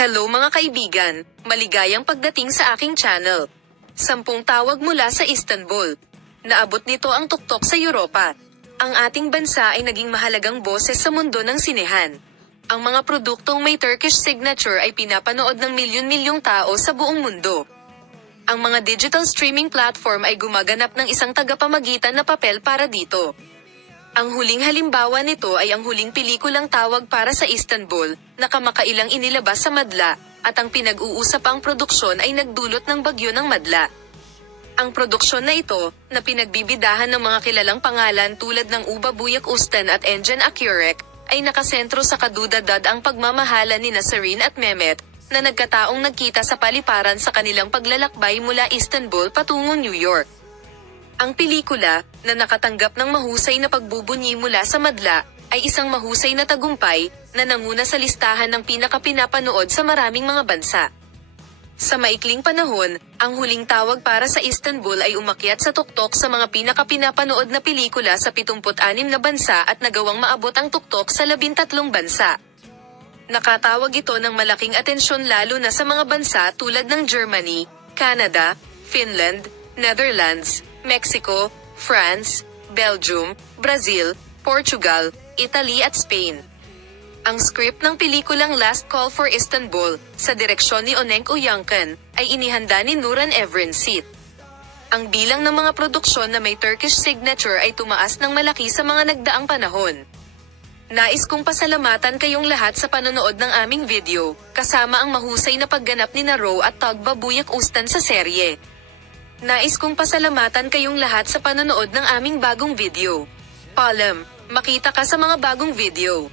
Hello mga kaibigan, maligayang pagdating sa aking channel. 10 tawag mula sa Istanbul. Naabot nito ang tuktok sa Europa. Ang ating bansa ay naging mahalagang boses sa mundo ng sinehan. Ang mga produktong may Turkish signature ay pinapanood ng milyon-milyong tao sa buong mundo. Ang mga digital streaming platform ay gumaganap ng isang tagapamagitan na papel para dito. Ang huling halimbawa nito ay ang huling pelikulang Tawag para sa Istanbul, na kamakailang inilabas sa madla, at ang pinag-uusap ang produksyon ay nagdulot ng bagyo ng madla. Ang produksyon na ito, na pinagbibidahan ng mga kilalang pangalan tulad ng Uba Buyak Ustan at Engin Akyurek, ay nakasentro sa kadudadad ang pagmamahala ni Nasrin at Mehmet, na nagkataong nagkita sa paliparan sa kanilang paglalakbay mula Istanbul patungong New York. Ang pelikula, na nakatanggap ng mahusay na pagbubunyi mula sa madla, ay isang mahusay na tagumpay, na nanguna sa listahan ng pinakapinapanood sa maraming mga bansa. Sa maikling panahon, ang Huling Tawag para sa Istanbul ay umakyat sa tuktok sa mga pinakapinapanood na pelikula sa 76 na bansa at nagawang maabot ang tuktok sa 13 bansa. Nakatawag ito ng malaking atensyon lalo na sa mga bansa tulad ng Germany, Canada, Finland, Netherlands, Mexico, France, Belgium, Brazil, Portugal, Italy at Spain. Ang script ng pelikulang Last Call for Istanbul, sa direksyon ni Onenk Uyankan, ay inihanda ni Nuran Evrensit. Ang bilang ng mga produksyon na may Turkish signature ay tumaas ng malaki sa mga nagdaang panahon. Nais kong pasalamatan kayong lahat sa panonood ng aming video, kasama ang mahusay na pagganap ni Ro at Tugba Buyak Ustan sa serye. Nais kong pasalamatan kayong lahat sa panonood ng aming bagong video. Paalam, makita ka sa mga bagong video.